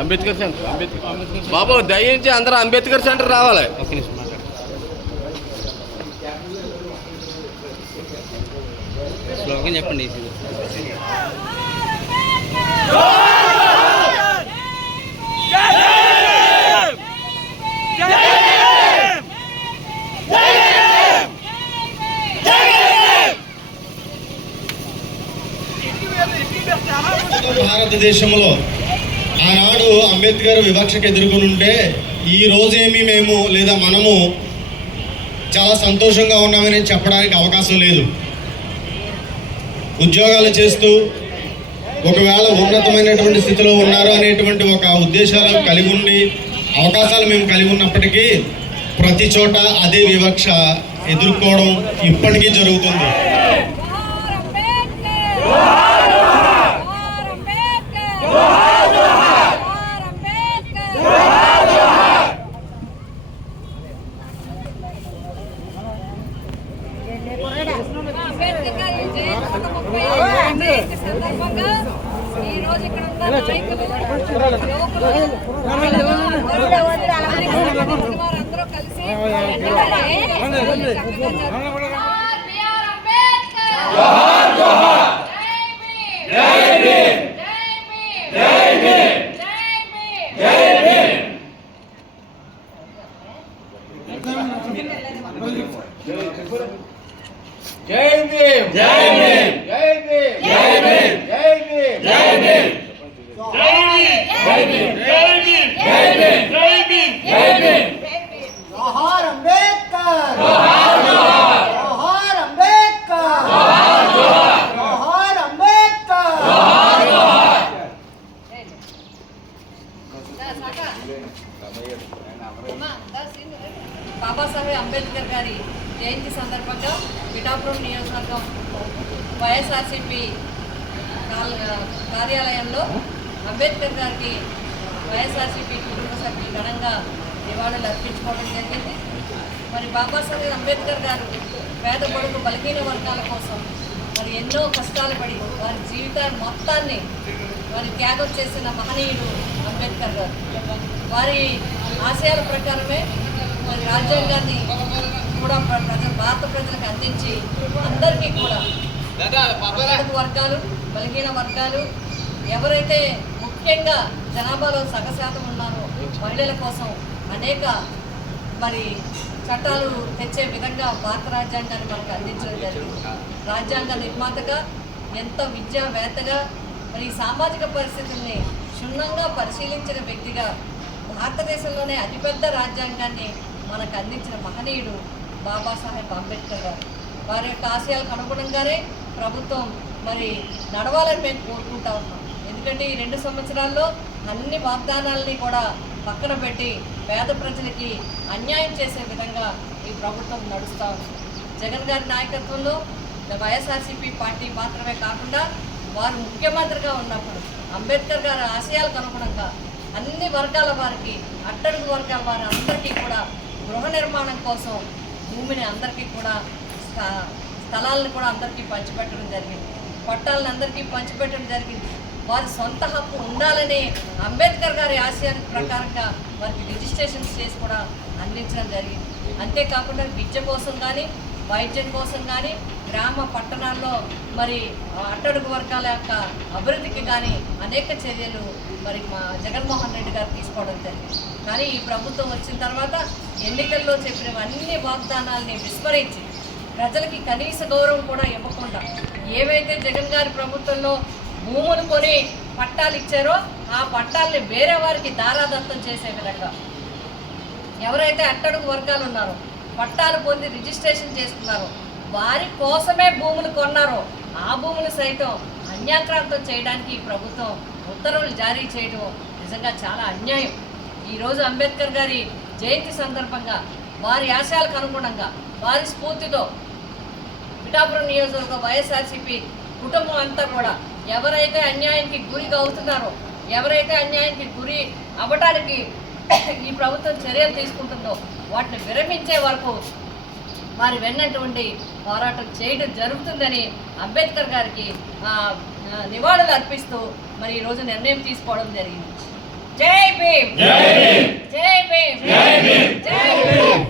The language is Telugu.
అంబేద్కర్ సెంటర్ బాబు దయించి అందరూ అంబేద్కర్ సెంటర్ రావాలి. స్లోగన్ చెప్పండి. భారతదేశంలో ఆనాడు అంబేద్కర్ వివక్షకు ఎదుర్కొని ఉంటే ఈ రోజేమి మేము లేదా మనము చాలా సంతోషంగా ఉన్నామని చెప్పడానికి అవకాశం లేదు. ఉద్యోగాలు చేస్తూ ఒకవేళ ఉన్నతమైనటువంటి స్థితిలో ఉన్నారు అనేటువంటి ఒక ఉద్దేశాలు కలిగి ఉండి అవకాశాలు మేము కలిగి ఉన్నప్పటికీ ప్రతి చోట అదే వివక్ష ఎదుర్కోవడం ఇప్పటికీ జరుగుతుంది. ఈరోజు ఇక్కడ అందరూ కలిసి జై భీమ్ జై భీమ్ జై భీమ్ జై భీమ్ జై భీమ్ జై భీమ్ జై భీమ్ జై భీమ్ జై భీమ్ జై భీమ్ జై భీమ్ జోహార్ అంబేద్కర్ జోహార్ జోహార్ జోహార్ అంబేద్కర్ జోహార్ జోహార్ జోహార్ అంబేద్కర్ జోహార్ జోహార్. బాబాసాహెబ్ అంబేద్కర్ గారి జయంతి సందర్భంగా పిఠాపురం నియోజకవర్గం వైఎస్ఆర్సీపీ కార్యాలయంలో అంబేద్కర్ గారికి వైఎస్ఆర్సీపీ కుటుంబ సభ్యులు ఘనంగా నివాళులు అర్పించుకోవడం జరిగింది. మరి బాబాసాహెబ్ అంబేద్కర్ గారు పేద బడుగు బలహీన వర్గాల కోసం మరి ఎన్నో కష్టాలు పడి వారి జీవితాన్ని మొత్తాన్ని వారి త్యాగం చేసిన మహనీయుడు అంబేద్కర్ గారు. వారి ఆశయాల ప్రకారమే మరి రాజ్యాంగాన్ని కూడా భారత ప్రజలకు అందించి అందరికీ కూడా వర్గాలు బలహీన వర్గాలు ఎవరైతే ముఖ్యంగా జనాభాలో సగశాతం ఉన్నారో మహిళల కోసం అనేక మరి చట్టాలు తెచ్చే విధంగా భారత రాజ్యాంగాన్ని మనకు అందించడం జరిగింది. రాజ్యాంగ నిర్మాతగా ఎంతో విద్యావేత్తగా మరి సామాజిక పరిస్థితుల్ని క్షుణ్ణంగా పరిశీలించిన వ్యక్తిగా భారతదేశంలోనే అతిపెద్ద రాజ్యాంగాన్ని మనకు అందించిన మహనీయుడు బాబాసాహెబ్ అంబేద్కర్ గారు. వారి యొక్క ఆశయాలకు అనుగుణంగానే ప్రభుత్వం మరి నడవాలని మేము కోరుకుంటా ఉన్నాం. ఎందుకంటే ఈ 2 సంవత్సరాల్లో అన్ని వాగ్దానాలని కూడా పక్కన పెట్టి పేద ప్రజలకి అన్యాయం చేసే విధంగా ఈ ప్రభుత్వం నడుస్తూ ఉంది. జగన్ గారి నాయకత్వంలో వైఎస్ఆర్సీపీ పార్టీ మాత్రమే కాకుండా వారు ముఖ్యమంత్రిగా ఉన్నప్పుడు అంబేద్కర్ గారి ఆశయాలకు అనుగుణంగా అన్ని వర్గాల వారికి అట్టడుగు వర్గాల వారి అందరికీ కూడా గృహ నిర్మాణం కోసం భూమిని అందరికీ కూడా స్థలాలను కూడా అందరికీ పంచిపెట్టడం జరిగింది. పట్టాలను అందరికీ పంచిపెట్టడం జరిగింది. వారి సొంత హక్కు ఉండాలని అంబేద్కర్ గారి ఆశయానికి ప్రకారంగా వారికి రిజిస్ట్రేషన్స్ చేసి కూడా అందించడం జరిగింది. అంతేకాకుండా విద్య కోసం కానీ వైద్యం కోసం కానీ గ్రామ పట్టణాల్లో మరి అట్టడుగు వర్గాల యొక్క అభివృద్ధికి కానీ అనేక చర్యలు మరి మా జగన్మోహన్ రెడ్డి గారు తీసుకోవడం జరిగింది. కానీ ఈ ప్రభుత్వం వచ్చిన తర్వాత ఎన్నికల్లో చెప్పినవన్నీ వాగ్దానాలని విస్మరించి ప్రజలకి కనీస గౌరవం కూడా ఇవ్వకుండా ఏవైతే జగన్ గారి ప్రభుత్వంలో భూములు కొని పట్టాలు ఇచ్చారో ఆ పట్టాలని వేరే వారికి దారాదత్తం చేసే విధంగా ఎవరైతే అట్టడుగు వర్గాలు ఉన్నారో పట్టాలు పొంది రిజిస్ట్రేషన్ చేసుకున్నారో వారి కోసమే భూములు కొన్నారో ఆ భూములు సైతం అన్యాక్రాంతం చేయడానికి ఈ ప్రభుత్వం ఉత్తర్వులు జారీ చేయడం నిజంగా చాలా అన్యాయం. ఈరోజు అంబేద్కర్ గారి జయంతి సందర్భంగా వారి ఆశయాలకు అనుగుణంగా వారి స్ఫూర్తితో పిఠాపురం నియోజకవర్గ వైఎస్ఆర్సీపీ కుటుంబం అంతా కూడా ఎవరైతే అన్యాయానికి గురిగా అవుతున్నారో ఎవరైతే అన్యాయానికి గురి అవ్వటానికి ఈ ప్రభుత్వం చర్యలు తీసుకుంటుందో వాటిని విరమించే వరకు వారి వెన్నటువంటి పోరాటం చేయడం జరుగుతుందని అంబేద్కర్ గారికి నివాళులు అర్పిస్తూ మరి ఈరోజు నిర్ణయం తీసుకోవడం జరిగింది. జై భీమ్, జై భీమ్, జై భీమ్, జై భీమ్.